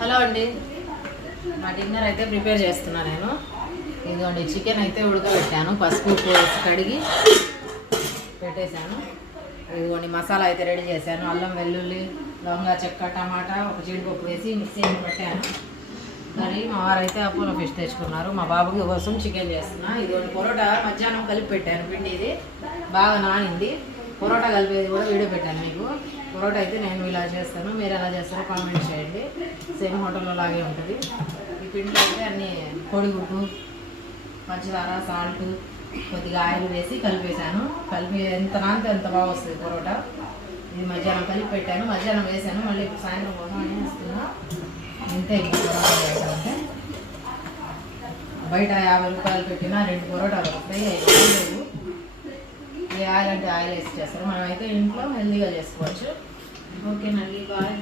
Hello అండి, మా dinner అయితే ప్రిపేర్ చేస్తున్నా నేను. ఇదిగోండి చికెన్ అయితే ఉడకబెట్టాను, పసుపు వేసి కడిగి పెట్టేశాను. ఇదిగోండి మసాలా అయితే రెడీ చేశాను. అల్లం వెల్లుల్లి లవంగా చెక్క టమాటా ఒక జీడిపప్పు వేసి మిక్సీ పెట్టాను. మరి మా వారు అయితే అపోలో ఫిష్ తెచ్చుకున్నారు. మా బాబుకి కోసం చికెన్ చేస్తున్నా. ఇదిగోండి పొరోటా మధ్యాహ్నం కలిపి పెట్టాను. పిండి ఇది బాగా నానింది. పొరోటా కలిపేది కూడా వీడియో పెట్టాను మీకు. పొరోటా అయితే నేను ఇలా చేస్తాను, మీరు ఎలా చేస్తారో కామెంట్ చేయండి. సేమ్ హోటల్లో లాగే ఉంటుంది. ఈ పిండిలో అయితే అన్నీ కోడిగుడ్డు, పంచదార, సాల్ట్, కొద్దిగా ఆయిల్ వేసి కలిపేశాను. కలిపి ఎంత నానితే అంత బాగా వస్తుంది పొరోటా. ఇది మధ్యాహ్నం కలిపి పెట్టాను, మధ్యాహ్నం వేసాను. మళ్ళీ ఇప్పుడు సాయంత్రం కోసం అని వేస్తున్నా. ఇంతే. అంటే బయట 50 రూపాయలు పెట్టినా 2 పొరోటాలు వస్తాయి. 5 రూపాయలు. ఏ ఆయిల్ అంటే ఆయిల్ వేసి చేస్తారు. మనమైతే ఇంట్లో హెల్తీగా చేసుకోవచ్చు. ఓకేనండి, బాయ్.